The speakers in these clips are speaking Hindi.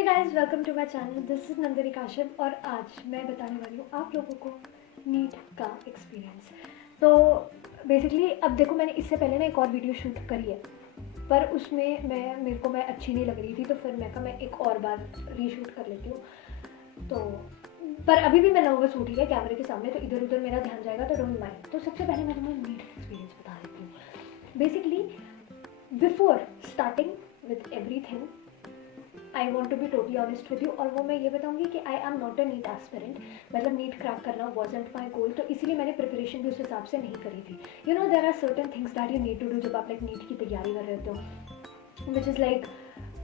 Hey guys, welcome to my channel. This is Nandni Kashyap और आज मैं बताने वाली हूँ आप लोगों को नीट का एक्सपीरियंस। तो बेसिकली अब देखो, मैंने इससे पहले ना एक और वीडियो शूट करी है, पर उसमें मैं अच्छी नहीं लग रही थी, तो फिर मैं एक और बार रीशूट कर लेती हूँ। तो पर अभी भी मैं नर्वस हो रही है कैमरे के सामने, तो इधर उधर मेरा ध्यान जाएगा, तो डोंट माइंड। तो सबसे पहले मैं तुम्हें नीट एक्सपीरियंस बता देती हूँ। Basically before starting with everything I want to be totally honest with you, और वो मैं ये बताऊंगी कि I am not a NEET aspirant. मतलब नीट क्रैक करना वॉजेंट माई गोल, तो इसीलिए मैंने प्रिपरेशन भी उस हिसाब से नहीं करी थी। You know, there are certain things that you need to do जब आप लाइक नीट की तैयारी कर रहे होते हो, विच इज़ लाइक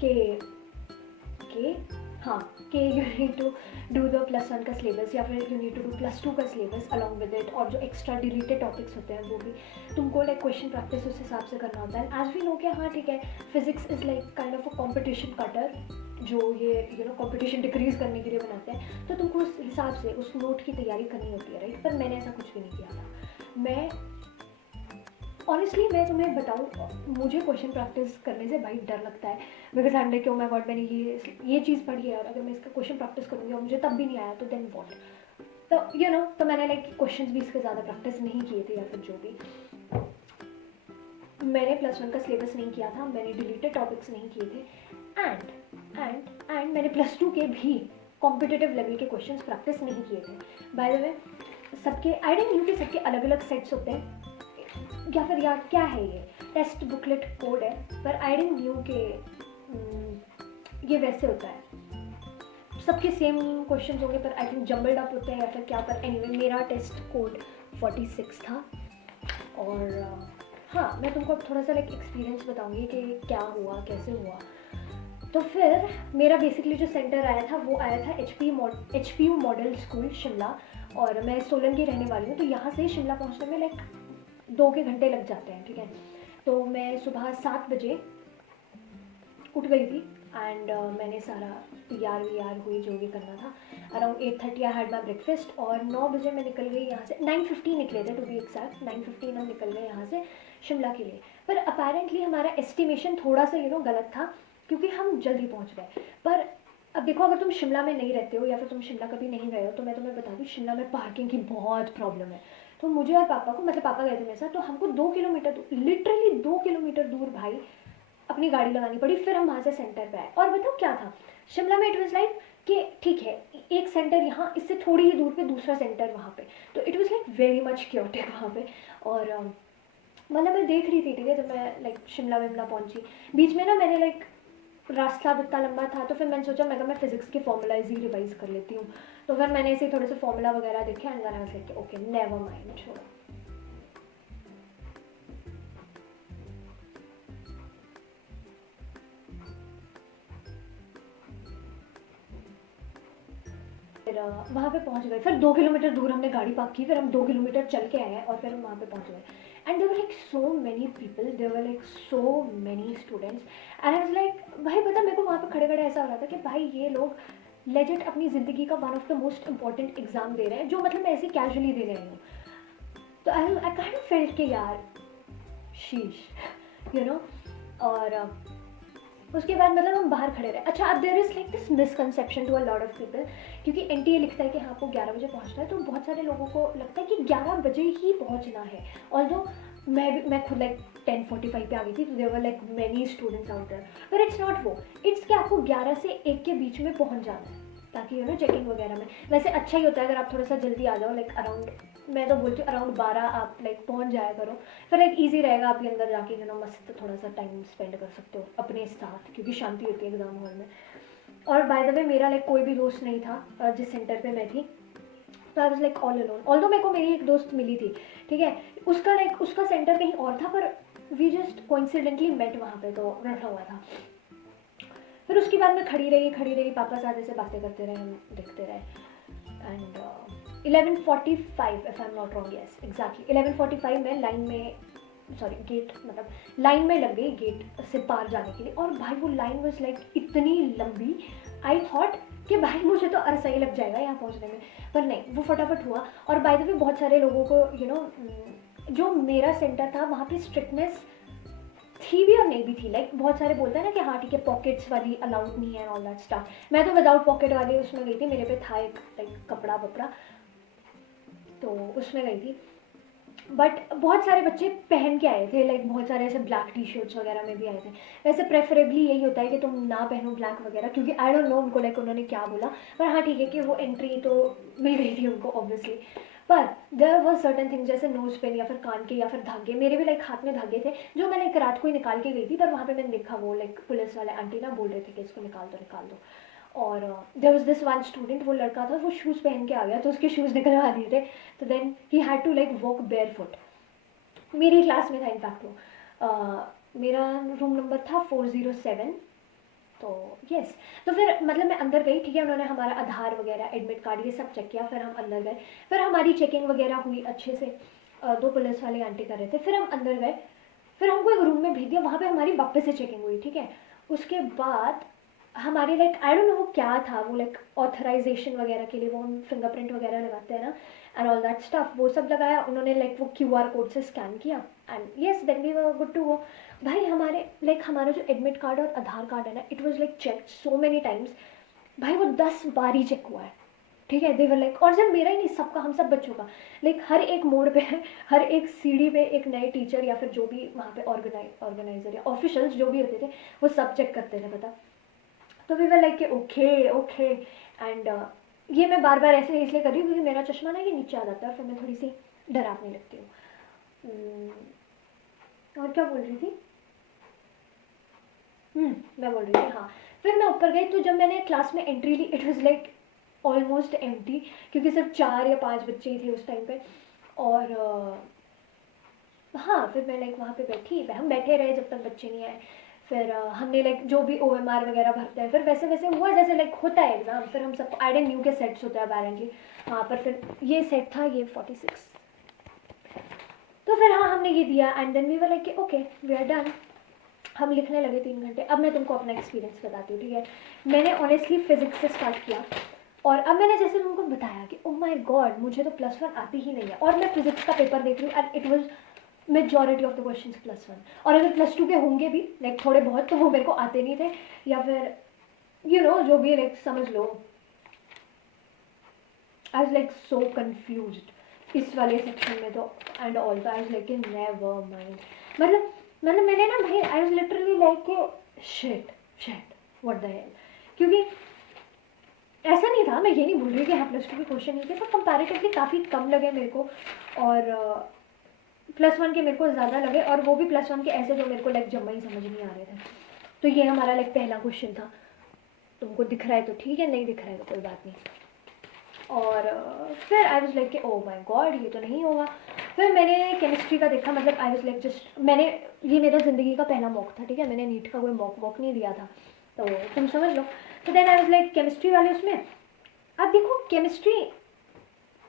के हाँ कि you need to do the +1 का सिलेबस, या फिर यू नीड टू डू +2 का सिलेबस अलॉन्ग विद इट, और जो एक्स्ट्रा डिलीटेड टॉपिक्स होते हैं वो भी तुमको लाइक क्वेश्चन प्रैक्टिस उस हिसाब से करना होता है। एज वी नो कि हाँ ठीक है, physics is like kind of a competition cutter, जो ये कॉम्पिटिशन डिक्रीज करने के लिए बनाते हैं, तो तुमको उस हिसाब से उस नोट की तैयारी करनी होती है, राइट। पर मैंने ऐसा कुछ भी नहीं किया था। मैं ऑनेस्टली मैं तुम्हें बताऊँ, मुझे क्वेश्चन प्रैक्टिस करने से भाई डर लगता है, because I am like, oh my God, मैंने ये चीज़ पढ़ी है और अगर मैं इसका क्वेश्चन प्रैक्टिस करूँगी और मुझे तब भी नहीं आया तो देन व्हाट। तो तो मैंने लाइक क्वेश्चंस भी इसके ज़्यादा प्रैक्टिस नहीं किए थे, या फिर जो भी, मैंने +1 का सिलेबस नहीं किया था, मैंने डिलीटेड टॉपिक्स नहीं किए थे, एंड मैंने +2 के भी कॉम्पिटिटिव लेवल के क्वेश्चंस प्रैक्टिस नहीं किए थे। बाय द वे, सबके आई डोंट नो कि सबके अलग अलग सेट्स होते हैं, या फिर यार क्या है, ये टेस्ट बुकलेट कोड है, पर आई डेंट न्यू के ये वैसे होता है, सबके सेम क्वेश्चंस होंगे, पर आई थिंक जम्बल्ड अप होते हैं या फिर क्या। पर एनीवे, मेरा टेस्ट कोड 46 था। और हाँ, मैं तुमको थोड़ा सा लाइक एक्सपीरियंस बताऊंगी कि क्या हुआ, कैसे हुआ। तो फिर मेरा बेसिकली जो सेंटर आया था वो आया था HPU मॉडल स्कूल शिमला, और मैं सोलन की रहने वाली हूँ, तो यहाँ से शिमला पहुँचने में लाइक 2 घंटे लग जाते हैं, ठीक है। तो मैं सुबह 7 बजे उठ गई थी, एंड मैंने सारा तैयार हुई, जो भी करना था। Around 8:30 I had my breakfast, और 9 बजे मैं निकल गई यहाँ से। 9:15 निकले थे, टू बी एक्जैक्ट 9:15 हम निकल गए यहाँ से शिमला के लिए। पर अपेरेंटली हमारा एस्टिमेशन थोड़ा सा गलत था, क्योंकि हम जल्दी पहुँच गए। पर अब देखो, अगर तुम शिमला में नहीं रहते हो या फिर तुम शिमला कभी नहीं गए हो, तो मैं तुम्हें बता दूँ, शिमला में पार्किंग की बहुत प्रॉब्लम है। तो मुझे और पापा को, मतलब पापा गए थे मेरे साथ, तो हमको 2 किलोमीटर दूर, लिटरली 2 किलोमीटर दूर भाई अपनी गाड़ी लगानी पड़ी, फिर हम वहाँ से सेंटर पे आए। और बताओ क्या था शिमला में, इट वॉज लाइक कि ठीक है, एक सेंटर यहाँ, इससे थोड़ी ही दूर पे दूसरा सेंटर वहाँ पे, तो it was like very much chaotic वहाँ पे। और मतलब मैं देख रही थी, ठीक है, जब मैं लाइक शिमला विमला पहुँची, बीच में ना मैंने लाइक रास्ता इतना लंबा था, तो फिर मैंने सोचा मैं फिजिक्स के फॉर्मूलाइज ही रिवाइज कर लेती हूँ। तो फिर मैंने ऐसे थोड़े से फॉर्मूला वगैरह देखे, and I was like okay, never mind, छोड़ो। फिर वहाँ पे पहुँच गए, फिर 2 किलोमीटर दूर हमने गाड़ी पार्क की, फिर हम 2 किलोमीटर चल के आए, और फिर हम वहाँ पे पहुँच गए। And there were like so many people, there were like so many students, and I was like, भाई पता मेरे को वहाँ पे खड़े खड़े ऐसा हो रहा था कि भाई ये लोग लेजिट अपनी ज़िंदगी का one of the most important exam दे रहे हैं, जो मतलब मैं ऐसे कैजुअली दे रही हूँ। तो आई काइंड ऑफ फेल्ट के यार, शीश, यू नो। और उसके बाद मतलब हम बाहर खड़े रहे। अच्छा, अब there is like this misconception to a lot of people, क्योंकि NTA लिखता है कि हाँ आपको 11 बजे पहुंचना है, तो बहुत सारे लोगों को लगता है कि 11 बजे ही पहुंचना है। ऑल्दो मैं खुद लाइक 10:45 पे आ गई थी, तो there were like many students out there, पर इट्स नॉट वो। इट्स कि आपको 11 से 1 के बीच में पहुंच जाना है, ताकि चेकिंग वगैरह में वैसे अच्छा ही होता है अगर आप थोड़ा सा जल्दी आ जाओ, लाइक अराउंड, मैं तो बोलती हूँ अराउंड 12 आप लाइक पहुँच जाया करो, फिर लाइक ईजी रहेगा, आप अंदर जाके मस्त थोड़ा सा टाइम स्पेंड कर सकते हो अपने साथ, क्योंकि शांति होती है एग्जाम हॉल में। और बाय द वे, मेरा लाइक कोई भी दोस्त नहीं था जिस सेंटर पे मैं थी, तो आई was like all alone. Although मेरे को मेरी एक दोस्त मिली थी, ठीक है, उसका सेंटर कहीं और था, पर वी जस्ट कोइंसिडेंटली मेट वहाँ पे, तो रखा हुआ था। फिर उसके बाद मैं खड़ी रही, पापा साथ ऐसे बातें करते रहे, हम देखते रहे। And 11:45 if I am not wrong, yes exactly 11:45 में लाइन में, सॉरी गेट, मतलब लाइन में लग गई गेट से पार जाने के लिए। और भाई वो लाइन वाज लाइक इतनी लंबी, आई थॉट कि भाई मुझे तो अरसा ही लग जाएगा यहाँ पहुँचने में, पर नहीं, वो फटाफट हुआ। और बाय द वे, बहुत सारे लोगों को जो मेरा सेंटर था वहाँ पे स्ट्रिक्टनेस थी भी और नहीं भी थी। लाइक बहुत सारे बोलते हैं ना कि हाँ ठीक है पॉकेट्स वाली अलाउड नहीं है ऑल दैट स्टफ। मैं तो विदाउट पॉकेट वाली उसमें गई थी, मेरे पे था एक लाइक कपड़ा वपड़ा, तो उसमें गई थी। बट बहुत सारे बच्चे पहन के आए थे, लाइक बहुत सारे ऐसे ब्लैक टी शर्ट्स वगैरह में भी आए थे। वैसे प्रेफरेबली यही होता है कि तुम ना पहनो ब्लैक वगैरह, क्योंकि आई डोंट नो उनको लाइक उन्होंने क्या बोला, पर हाँ ठीक है कि वो एंट्री तो मिल गई थी उनको ऑब्वियसली। पर देयर वॉज सर्टन थिंग जैसे नोज पेन या फिर कान के या फिर धागे, मेरे भी लाइक हाथ में धागे थे जो मैं लाइक रात को ही निकाल के गई थी, पर वहाँ पे मैंने देखा वो लाइक पुलिस वाले आंटी ना बोल रहे थे कि इसको निकाल दो निकाल दो। और there was this one student, वो लड़का था, वो शूज़ पहन के आ गया तो उसके शूज़ निकलवा दिए थे, तो then he had to like walk barefoot. मेरी क्लास में था इनफैक्ट वो, मेरा रूम नंबर था 407। तो यस, तो फिर मतलब मैं अंदर गई, ठीक है, उन्होंने हमारा आधार वगैरह एडमिट कार्ड ये सब चेक किया, फिर हम अंदर गए, फिर हमारी चेकिंग वगैरह हुई अच्छे से। दो पुलिस वाले आंटी कर रहे थे, फिर हम अंदर गए, फिर हमको एक रूम में भेज दिया, वहाँ पे हमारी वापस से चेकिंग हुई, ठीक है। उसके बाद हमारे लाइक आई डोंट नो वो क्या था, वो लाइक ऑथराइजेशन वगैरह के लिए वो हम फिंगरप्रिंट वगैरह लगाते हैं ना एंड ऑल दैट स्टफ, वो सब लगाया उन्होंने, लाइक वो QR कोड से स्कैन किया and yes then we were good to go. भाई हमारे लाइक हमारा जो एडमिट कार्ड और आधार कार्ड है ना, it was like check so many times, भाई वो 10 बार ही चेक हुआ है, ठीक है। देवर लाइक, और जब मेरा ही नहीं सबका, हम सब बच्चों का, लाइक हर एक मोड़ पे हर एक सीढ़ी पे एक नए टीचर या फिर जो भी वहाँ पे ऑर्गेनाइजर या ऑफिशियल्स जो भी होते थे वो सब चेक करते थे, पता। तो we were like okay okay and ये मैं बार बार ऐसे इसलिए कर रही हूँ क्योंकि मेरा चश्मा ना ये नीचे आ जाता है और फिर मैं थोड़ी सी डरावने लगती हूँ। और क्या बोल रही थी, मैं बोल रही थी हाँ, फिर मैं ऊपर गई तो जब मैंने क्लास में एंट्री ली it was like almost empty, क्योंकि सिर्फ 4 या 5 बच्चे ही थे उस टाइम पे। और हाँ फिर मैं लाइक वहाँ पे बैठी, हम बैठे रहे जब तक बच्चे नहीं आए। फिर हमने लाइक जो भी OMR वगैरह भरते हैं, फिर वैसे वैसे हुआ जैसे लाइक होता है एग्ज़ाम, फिर हम सबको आई डेंट न्यू के सेट्स होते हैं अपेरेंटली। हाँ पर फिर ये सेट था ये 46, तो फिर हाँ हमने ये दिया and then we were like okay we are done. हम लिखने लगे 3 घंटे। अब मैं तुमको अपना एक्सपीरियंस बताती हूँ, ठीक है। मैंने ऑनेस्टली फिजिक्स से स्टार्ट किया और अब मैंने जैसे तुमको बताया कि ओह माय गॉड मुझे तो +1 आती ही नहीं है, और मैं फिजिक्स का पेपर देख रही हूँ and it was majority of the question +1, और अगर +2 के होंगे भी लाइक थोड़े बहुत तो वो मेरे को आते नहीं थे, या फिर यू नो जो भी लाइक समझ लो। I was like so confused इस वाले सेक्शन में तो and all, I was like never mind, मतलब मैंने ना भाई I was literally like shit shit what the hell, क्योंकि ऐसा नहीं था, मैं ये नहीं भूल रही कि हाँ +2 के क्वेश्चन नहीं थे, पर कंपैरेटिवली काफ़ी कम लगे मेरे को, और +1 के मेरे को ज़्यादा लगे, और वो भी +1 के ऐसे जो मेरे को लाइक जम्मा ही समझ नहीं आ रहे थे। तो ये हमारा लाइक पहला क्वेश्चन था। तुमको दिख रहा है तो ठीक है, नहीं दिख रहा है तो कोई बात नहीं। और फिर आई was like oh my God ये तो नहीं होगा। फिर मैंने केमिस्ट्री का देखा, मतलब आई वाज लाइक जस्ट मैंने, ये मेरा ज़िंदगी का पहला मॉक था, ठीक है, मैंने नीट का कोई मॉक वॉक नहीं दिया था, तो तुम समझ लो। तो then I was like chemistry वाले उसमें, अब देखो केमिस्ट्री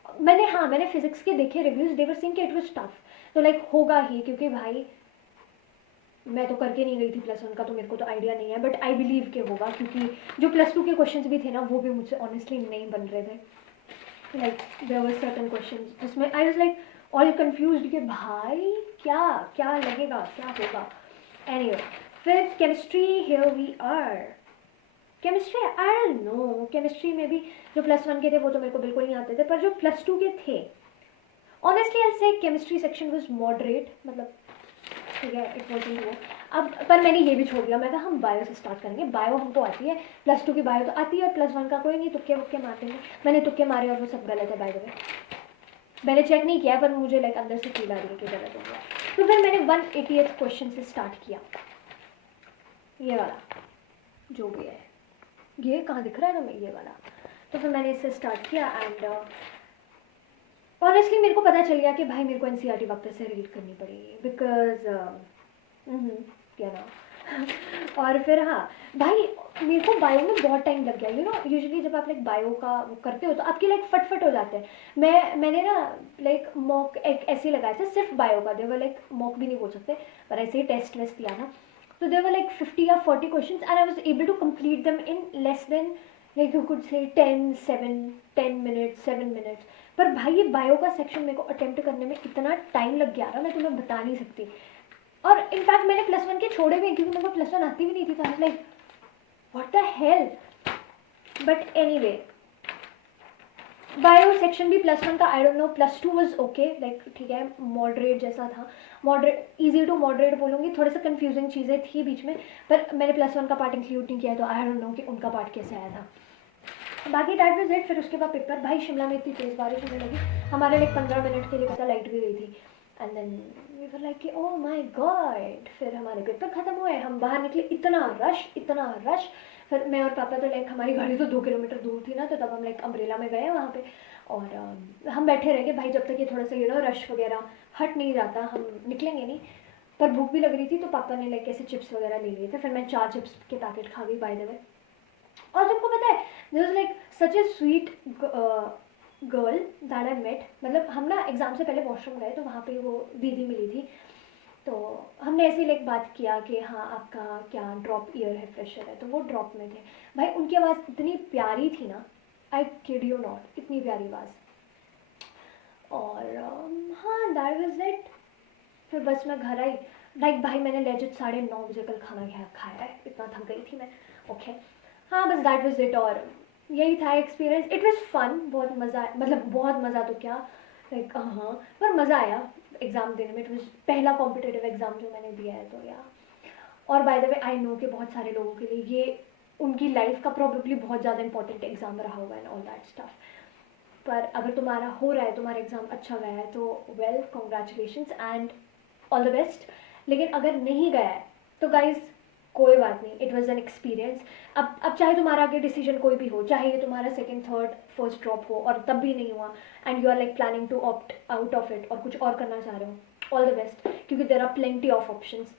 मैंने फिजिक्स के देखे रिव्यूज़, देवर सेइंग कि इट वाज टफ, तो लाइक होगा ही, क्योंकि भाई मैं तो करके नहीं गई थी +1 का, तो मेरे को तो आइडिया नहीं है, बट आई बिलीव के होगा, क्योंकि जो +2 के क्वेश्चंस भी थे ना वो भी मुझसे ऑनेस्टली नहीं बन रहे थे, like there were certain questions जिसमें I was like all confused कि भाई क्या क्या लगेगा क्या होगा। एनीवे फिर chemistry, here we are. Chemistry I don't know, chemistry में भी जो +1 के थे वो तो मेरे को बिल्कुल नहीं आते थे, पर जो +2 के थे ऑनेस्टली आई से केमिस्ट्री सेक्शन वाज मॉडरेट, मतलब ठीक है इट वॉज वो। अब पर मैंने ये भी छोड़ दिया, मैं कहा हम बायो से स्टार्ट करेंगे, बायो हमको आती है, +2 की बायो तो आती है, और +1 का कोई नहीं, तुक्के वुक्के मारते हैं। मैंने तुक्के मारे और वो सब गलत है बाय द वे, मैंने चेक नहीं किया पर मुझे लाइक अंदर से फील आ रही है कि गलत हो गया। तो फिर मैंने 180th क्वेश्चन से स्टार्ट किया, ये वाला जो भी है, ये कहाँ दिख रहा है तुम्हें, ये वाला। तो फिर मैंने इससे स्टार्ट किया एंड ऑनेस्टली मेरे को पता चल गया कि भाई मेरे को NCERT वापस से रीड करनी पड़ेगी, बिकॉज क्या ना। और फिर हाँ भाई मेरे को बायो में बहुत टाइम लग गया, यू नो यूजुअली जब आप लाइक बायो का वो करते हो तो आपके लाइक फटफट हो जाते हैं। मैंने ना लाइक मॉक एक ऐसे ही लगाया था सिर्फ बायो का, देवर लाइक मॉक भी नहीं बोल सकते पर ऐसे ही टेस्ट वेस्ट दिया था, तो देवर लाइक 50 या 40 question and I was able to complete them in less than like you could say 10 minutes 7 minutes. पर भाई ये बायो का सेक्शन मेरे को अटेम्प्ट करने में इतना टाइम लग गया ना, मैं तुम्हें बता नहीं सकती। और इनफैक्ट मैंने +1 के छोड़े भी क्योंकि मेरे को +1 आती भी नहीं थी, तो like what the hello. But anyway bio section भी +1 का आई don't no, +2 was okay, like ठीक है, मॉडरेट जैसा था, मॉडरेट, ईजी टू मॉडरेट बोलूँगी, थोड़े से कंफ्यूजिंग चीज़ें थी बीच में, पर मैंने +1 का पार्ट इंक्लूड नहीं किया, तो आई डोंट नो कि उनका पार्ट कैसे आया था। बाकी दैट वाज इट। फिर उसके बाद पेपर, भाई शिमला में इतनी तेज़ बारिश होने लगी, हमारे लाइक 15 मिनट के लिए पता लाइट भी गई थी, and then we were like कि ओह माय गॉड। फिर हमारे पेपर ख़त्म हुए, हम बाहर निकले, इतना रश। फिर मैं और पापा तो लाइक, हमारी गाड़ी तो 2 किलोमीटर दूर थी ना, तो तब हम लाइक अम्ब्रेला में गए वहाँ पे, और हम बैठे रहेंगे भाई जब तक ये थोड़ा सा रश वगैरह हट नहीं जाता, हम निकलेंगे नहीं। पर भूख भी लग रही थी, तो पापा ने लाइक ऐसे चिप्स वगैरह ले लिए थे, फिर मैं 4 चिप्स के पैकेट खा गई बाय द वे। और तुमको पता है, there was like such a sweet girl that I met, मतलब हम ना एग्ज़ाम से पहले वॉशरूम गए, तो वहाँ पे वो दीदी मिली थी, तो हमने ऐसे लाइक बात किया कि हाँ आपका क्या ड्रॉप ईयर है, फ्रेशर है, तो वो ड्रॉप में थे। भाई उनकी आवाज़ इतनी प्यारी थी ना, आई किड यू नॉट, इतनी प्यारी आवाज़। और हाँ दैट वाज इट। फिर बस मैं घर आई, लाइक भाई मैंने लेजिट 9:30 बजे कल खाना खाया है, इतना थक गई थी मैं। ओके हाँ बस दैट वाज इट, और यही था एक्सपीरियंस। इट वाज फन, बहुत मज़ा, मतलब बहुत मज़ा तो क्या, लाइक हाँ पर मज़ा आया एग्ज़ाम देने में। इट वाज पहला कॉम्पिटिटिव एग्ज़ाम जो मैंने दिया है, तो या और by the way I know कि बहुत सारे लोगों के लिए ये उनकी लाइफ का प्रोबेबली बहुत ज़्यादा इंपॉर्टेंट एग्ज़ाम रहा होगा एंड ऑल दैट स्टफ। पर अगर तुम्हारा हो रहा है, तुम्हारा एग्ज़ाम अच्छा गया है, तो well congratulations and all the best. लेकिन अगर नहीं गया है तो गाइज कोई बात नहीं, इट वॉज एन एक्सपीरियंस। अब चाहे तुम्हारा आगे डिसीजन कोई भी हो, चाहे ये तुम्हारा सेकंड थर्ड फर्स्ट ड्रॉप हो और तब भी नहीं हुआ and you are like planning to opt out of it और कुछ और करना चाह रहे हो, ऑल द बेस्ट, क्योंकि there are plenty of options.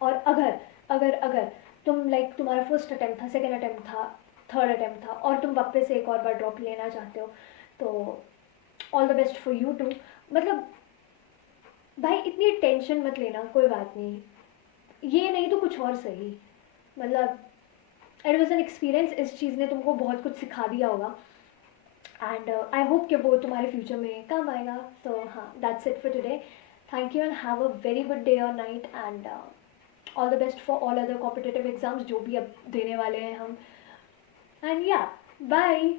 और अगर अगर अगर तुम लाइक तुम्हारा फर्स्ट अटैम्प्ट था, सेकेंड अटैम्प्ट था, थर्ड अटैम्प्ट था और तुम वापस से एक और बार ड्रॉप लेना चाहते हो, तो all the best for you too. मतलब भाई इतनी टेंशन मत लेना, कोई बात नहीं, ये नहीं तो कुछ और सही, मतलब इट वॉज एन एक्सपीरियंस। इस चीज़ ने तुमको बहुत कुछ सिखा दिया होगा एंड आई होप कि वो तुम्हारे फ्यूचर में काम आएगा। सो हाँ that's it for today, thank you and have a very good day और night and all the best for all other competitive exams जो भी अब देने वाले हैं हम, एंड या बाय।